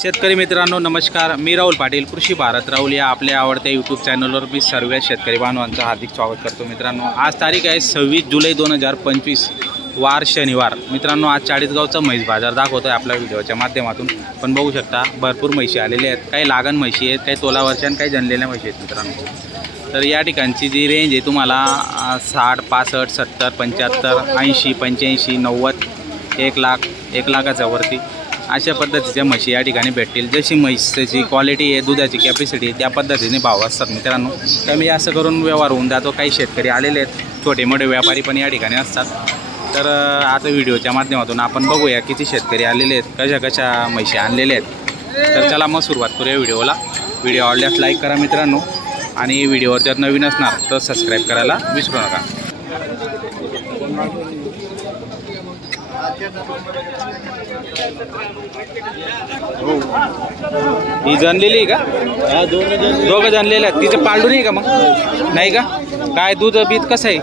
शेतकरी मित्रांनो नमस्कार. मी राहुल पाटील कृषी भारत राहुल या आपल्या आवडत्या यूट्यूब चॅनलवर मी सर्व शेतकरी बांधवांचं हार्दिक स्वागत करतो मित्रांनो. आज तारीख आहे सव्वीस जुलै दोन हजार पंचवीस वार शनिवार. मित्रांनो आज चाळीसगावचा म्हैस बाजार दाखवतो आहे आपल्या व्हिडिओच्या माध्यमातून. पण बघू शकता भरपूर म्हशी आलेले आहेत. काही लागण म्हशी आहेत काही तोलावरच्या आणि काही जनलेल्या म्हशी आहेत मित्रांनो. तर या ठिकाणची जी रेंज आहे तुम्हाला साठ पासष्ट सत्तर पंच्याहत्तर ऐंशी पंच्याऐंशी नव्वद एक लाख एक लाखाच्या वरती. अशा पद्धतीच्या म्हशी या ठिकाणी भेटतील. जशी म्हशीची क्वालिटी आहे दुधाची कॅपॅसिटी त्या पद्धतीने भाव असतात मित्रांनो. कमी जास्त करून व्यवहार होऊन जातो. काही शेतकरी आलेले आहेत छोटे मोठे व्यापारी पण या ठिकाणी असतात. तर आता व्हिडिओच्या माध्यमातून आपण बघूया किती शेतकरी आलेले आहेत कशा कशा म्हशी आणलेले आहेत. तर चला मग सुरुवात करूया व्हिडिओला. व्हिडिओ आवडल्यास लाईक करा मित्रांनो. आणि व्हिडिओवर जर नवीन असणार तर सबस्क्राईब करायला विसरू नका. ही जनलेली आहे का? दोघं जनलेले आहेत. तिचं पांडून नाही का मग? नाही का? काय दूध बीत कसं आहे?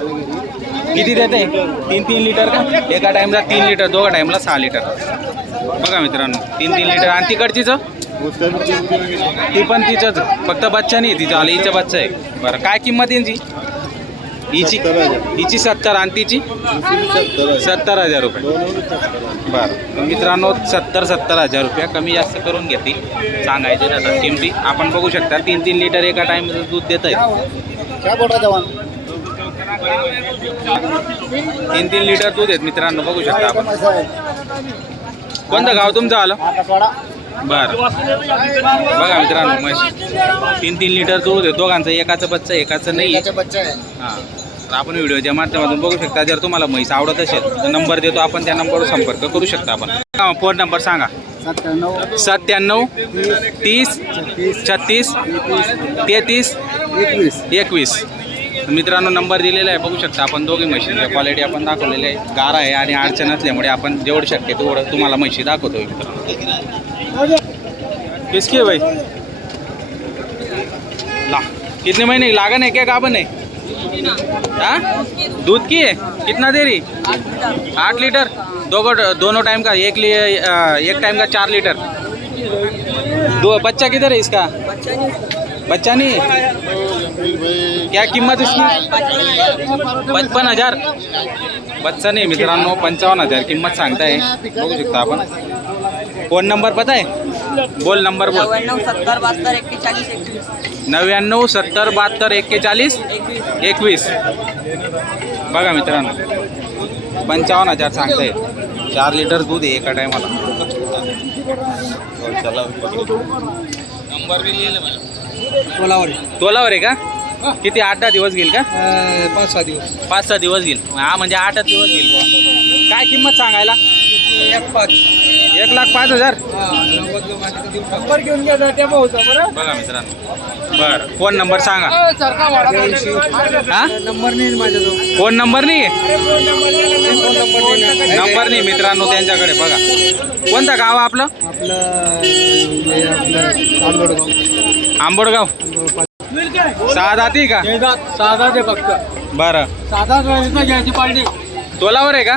किती देत आहे? तीन तीन लिटर का? एका टाईमला तीन लिटर दोघा टाईमला सहा लिटर. बघा मित्रांनो तीन तीन लिटर. आणि तिकडचीच? ती पण तिचंच. फक्त बच्चा नाही तिचं आलं हिचं बच्चा आहे. बरं काय किंमत यांची? हिची हिची सत्तर आणि तिची? सत्तर हजार रुपये. बरं. मित्रांनो सत्तर सत्तर हजार रुपया कमी जास्त करून घेतील. सांगायचे जातात किमती. आपण बघू शकता तीन तीन लिटर एका टाईमचं दूध देत आहे तीन तीन लिटर दूध आहेत मित्रांनो बघू शकता आपण. कोणतं गाव तुमचं आलं? बरं. बघा मित्रांनो म्हशी तीन तीन लिटर दूध आहे. दोघांचं एकाचं बच्चं एकाचं नाही आहे. बच्चा है हां. तर आपण व्हिडिओच्या माध्यमातून बघू शकता जर तुम्हाला म्हैस आवडत असेल तर नंबर देतो आपण त्या नंबरवर संपर्क करू शकता आपण. हां, फोन नंबर सांगा. सत्त्याण्णव सत्त्याण्णव तीस छत्तीस तेहतीस एकवीस. एकवीस. मित्रांनो नंबर दिलेला आहे बघू शकता आपण दोघे म्हशींच्या क्वालिटी आपण दाखवलेली आहे. गारा आहे आणि अडचण असल्यामुळे आपण जेवढं शक्य तेवढं तुम्हाला म्हशी दाखवतो मित्रांनो किसकी भाई. ला. कितने महीने? लागन है क्या? गाभन है हाँ? दूध की है कितना दे रही? आठ लीटर दो दोनों टाइम का? एक एक टाइम का चार लीटर दो बच्चा किधर है इसका? बच्चा नहीं है क्या किंमत इसकी? पचपन हजार। बच्चा नाही मित्रांनो पंचावन्न हजार किंमत सांगताय. बघू शकता आपण. फोन नंबर पता आहे बोल नंबर बोल. नव्याण्णव सत्तर बहात्तर एक्केचाळीस एकवीस. बघा मित्रांनो पंचावन्न हजार सांगताय. चार लिटर दूध आहे एका टायमाला बोलावर तोलावर आहे. का? किती आठ दहा दिवस घेईल का? पाच सहा दिवस. पाच सहा दिवस घेईल. हा म्हणजे आठच दिवस घेईल बुवा. काय किंमत सांगायला? एक पाच. एक लाख पाच हजार? नंबर घेऊन घ्या त्या भाऊचा बरं? बघा मित्रांनो. बरं. फोन नंबर सांगा. हा? नंबर नाही माझ्याजवळ फोन नंबर नाही? नंबर नाही मित्रांनो त्यांच्याकडे बघा. कोणतं गाव आहे आपलं? आपलं आंबोडगाव. सहा जाती का? साधा ते फक्त बरं. साधा घ्यायची पार्टी तोलावर आहे का?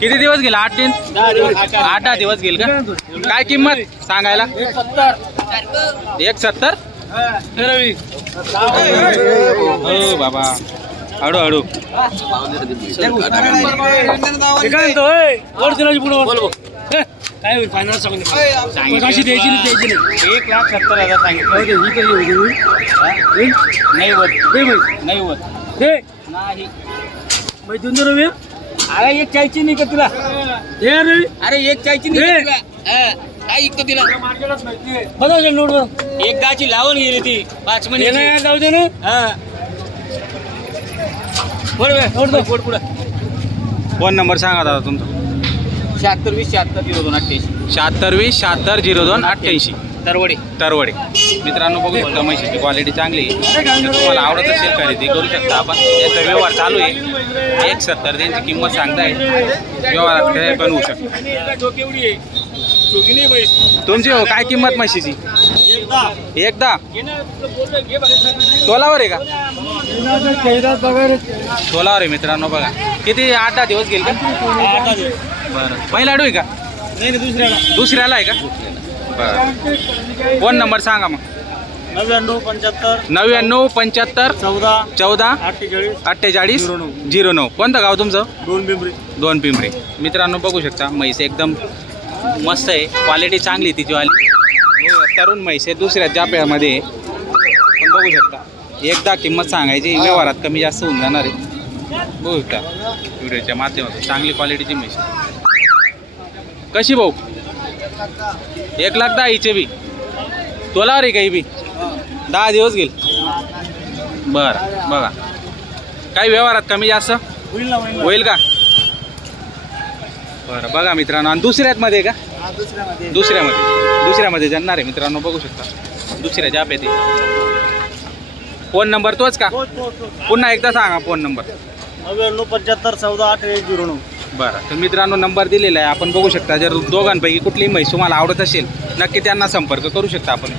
किती दिवस गेला? आठ दिन? आठ दहा दिवस घेईल का? काय किंमत सांगायला? एक सत्तर? हो बाबा. हळू हळू काय होईल? फायनल कशी द्यायची नाही द्यायची नाही. एक लाख सत्तर हजार सांगितलं. ही कधी होईल नाही होत. दे नाही होत. दे नाही. बाई दोन रवी. अरे एक चायची नाही का तुला? हे रवी अरे एक चायची नाही काय ऐकतो तिला? बघा नोट एक गाची लावून गेली ती पाच ये ना जाऊ दे ना. महिने फोन नंबर सांगा दादा तुमचा. शहात्तर वीस शहात्तर झिरो दोन अठ्ठ्याऐंशी. शहात्तर वीस शहात्तर झिरो दोन अठ्ठ्याऐंशी. तरवडे तरवडे मित्रांनो बघू शकता म्हशीची क्वालिटी चांगली आहे. जर तुम्हाला आवडत असेल खरेदी करू शकता आपण. त्यांचा व्यवहार चालू आहे. एक सत्तर त्यांची किंमत सांगताय. व्यवहारात काय पण होऊ शकतं. तुमची हो काय किंमत म्हशीची? एकदा. तोलावर आहे का? तोलावर आहे मित्रांनो बघा. किती आठ दहा दिवस घेईल का? बरं. पहिला आडू आहे का? नाही नाही दुसऱ्याला. दुसऱ्याला आहे का? बरं. फोन नंबर सांगा मग. नव्याण्णव पंच्याहत्तर. नव्याण्णव पंच्याहत्तर. चौदा. चौदा. अठ्ठेचाळीस. अठ्ठेचाळीस. झिरो नऊ. झिरो नऊ. कोणतं गाव तुमचं? दोन पिंपरी. दोन पिंपरी. मित्रांनो बघू शकता म्हैस एकदम मस्त आहे. क्वालिटी चांगली तिची वाली. हो, तरुण म्हैस आहे दुसऱ्या जाप्यामध्ये आहे. पण बघू शकता. एकदा किंमत सांगायची व्यवहारात कमी जास्त होऊन जाणार आहे. बघू शकता. व्हिडिओच्या माध्यमातून चांगली क्वालिटीची म्हैस कशी भाऊ? एक लाख दहा हिचे बी. तुला रे काही बी? दहा दिवस घेईल बरं बघा. काही व्यवहारात कमी जास्त? होईल होईल ना. होईल का? बरं बघा मित्रांनो आणि दुसऱ्यात मध्ये का दुसऱ्यामध्ये. दुसऱ्यामध्ये. दुसऱ्यामध्ये जाणार आहे मित्रांनो बघू शकता. दुसऱ्या जाप येते फोन नंबर तोच का. पुन्हा एकदा सांगा फोन नंबर. नव्याण्णव पंच्याहत्तर चौदा अठ्ठेचाळीस झिरो नऊ. बरं तर मित्रांनो नंबर दिलेला आहे. आपण बघू शकता जर दोघांपैकी कुठलीही म्हैस तुम्हाला आवडत असेल नक्की त्यांना संपर्क करू शकता आपण.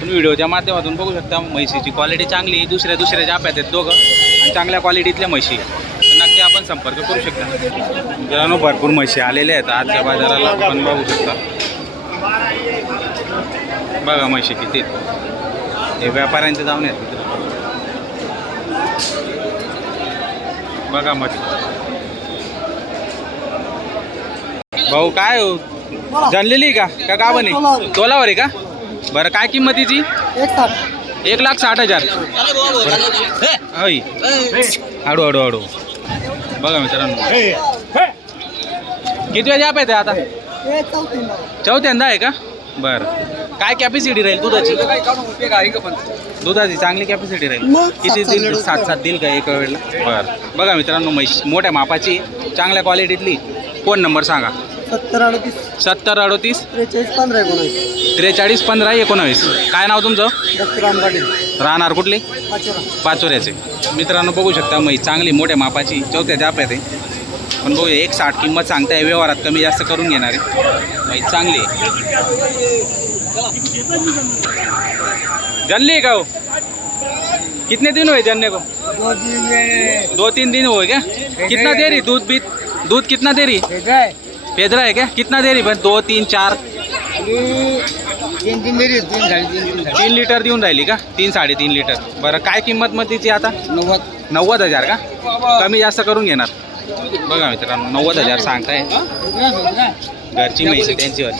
पण व्हिडिओच्या माध्यमातून बघू शकता म्हैसीची क्वालिटी चांगली आहे. दुसऱ्या दुसऱ्या जाप्यात आहेत दोघं आणि चांगल्या क्वालिटीतल्या म्हशी आहेत तर नक्की आपण संपर्क करू शकता? मित्रांनो भरपूर म्हशी आलेल्या आहेत. आजच्या बाजाराला आपण बघू शकता. बघा म्हशी किती आहेत. हे व्यापाऱ्यांचे जाऊन आहेत मित्रांनो. बघा म्हशी. भाऊ काय हो? जनलेली का? का गाभण आहे तोलावर. आहे का? बरं काय किंमतीची एक साठ. एक लाख साठ हजार. हळू हळू हळू बघा मित्रांनो. किती वेळा आहे आता? चौथ्यांदा. आहे का? बरं. काय कॅपॅसिटी राहील दुधाची? दुधाची चांगली कॅपॅसिटी राहील. किती देईल? सात सात देईल का एका वेळेला? बरं. बघा मित्रांनो म्हैस मोठ्या मापाची चांगल्या क्वालिटीतली फोन नंबर सांगा? सत्तर अडतीस. सत्तर अडोतीस? त्रेचाळीस पंधरा एकोणावीस. त्रेचाळीस पंधरा एकोणावीस. काय नाव तुमचं? डॉक्टर राम पाटील राहणार कुठले? पाचोऱ्याचे. मित्रांनो बघू शकता म्हैस चांगली मोठ्या मापाची चौथ्या जाप्यात आहे. पण बघू एक साठ किंमत सांगताय व्यवहारात कमी जास्त करून घेणार. आहे म्हैस चांगली आहे. जनली है का हो? कितने दिन हुए जनने को? दो तीन दिन हुए क्या कितना दे रही दूध बीत? दूध कितना दे रही? पेदरा है। क्या? कितना दे रही? बस दो तीन चार। तीन तीन मेरी तीन तीन लिटर देऊन राहिली का? तीन साडेतीन लिटर. बरं काय किंमत मग तिची आता? नव्वद. नव्वद हजार का? कमी जास्त करून घेणार. बघा मित्रांनो नव्वद हजार सांगताय. घरची आहे त्यांची वाली.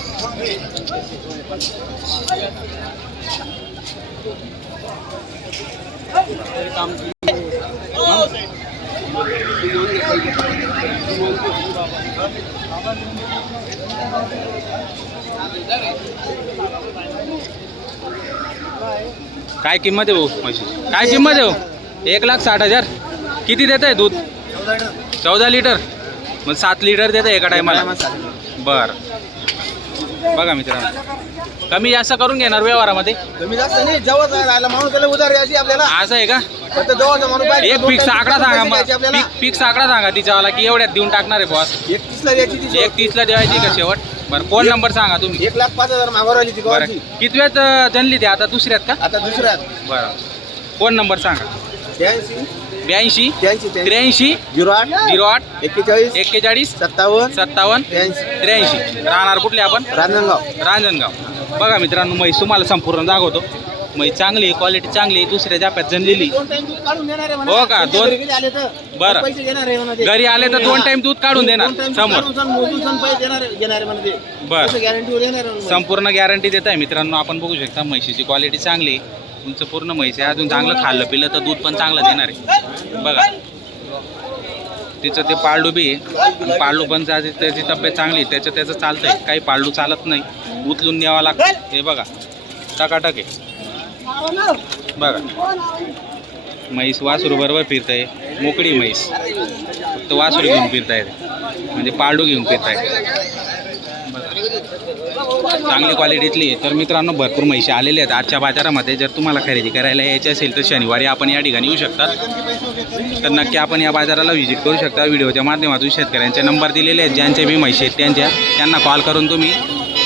काय किंमत आहे भाऊ म्हशीची काय किंमत आहे भाऊ? एक लाख साठ हजार. किती देत आहे दूध? चौदा लिटर. मग सात लिटर देत आहे एका टायमाला बरं. बघा मित्रांनो. कमी जास्त करून घेणार व्यवहारामध्ये. कमी जास्त नाही जवळ राहिला माणूस त्याला उधार द्यायची आपल्याला. असं आहे का? एक फिक्स आकडा पैसे सांगा मग. फिक्स आकडा सांगा तिच्यावाला की एवढ्यात देऊन टाकणार आहे बॉस एक तीसला द्यायची ती एक तीसला द्यायची का शेवट? बरं फोन नंबर सांगा तुम्ही? एक लाख पाच हजार मागवर आली ती बरं. गावाची. किती वेळात जनली ते? आता दुसऱ्यात का? आता दुसऱ्यात. बरं. फोन नंबर सांगा? त्र्याऐंशी ब्याऐंशी त्र्याऐंशी झिरो आठ. झिरो आठ एक्केचाळीस एक्केचाळीस सत्तावन्न सत्तावन्न त्र्याऐंशी. त्र्याऐंशी. राहणार कुठले आपण? रांजणगाव. रांजणगाव. बघा मित्रांनो म्हैस तुम्हाला संपूर्ण दाखवतो म्हणजे चांगली क्वालिटी चांगली दुसऱ्या जाप्यात जनलेली हो का? दोन- बरं. घरी आले तर दोन टाइम दूध काढून देणार समोर. बरं. संपूर्ण गॅरंटी देत आहे मित्रांनो आपण बघू शकता म्हैशीची क्वालिटी चांगली आहे. तुमचं पूर्ण म्हैस आहे. अजून चांगलं खाल्लं पिलं तर दूध पण चांगलं देणार आहे. बघा. तिचं ते पाळडू बी आहे. आणि पण त्याची तब्येत चांगली आहे. त्याचं त्याचं चालतंय. काही पाळलू चालत नाही. उचलून न्यावं लागतं. हे बघा. टकाटक आहे. बघा. म्हैस वासरू बरोबर फिरताय. मोकळी म्हैस. फक्त वासरू घेऊन फिरतायत. म्हणजे पाळडू घेऊन फिरतायत. चांगली क्वालिटीतली. आहे. तर मित्रांनो भरपूर म्हैशी आलेले आहेत आजच्या बाजारामध्ये. जर तुम्हाला खरेदी करायला यायची असेल तर शनिवारी आपण या ठिकाणी येऊ शकतात तर नक्की आपण या बाजाराला व्हिजिट करू शकता. व्हिडिओच्या माध्यमातून शेतकऱ्यांचे नंबर दिलेले आहेत. ज्यांचे बी म्हैशी आहेत त्यांच्या त्यांना कॉल करून तुम्ही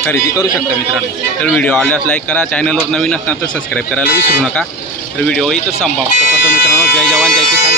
खरेदी करू शकता मित्रांनो. तर व्हिडिओ आवडल्यास लाईक करा. चॅनलवर नवीन असणार तर सबस्क्राईब करायला विसरू नका. तर व्हिडिओ इथं संपवतो. मित्रांनो जय जवान जय किसान.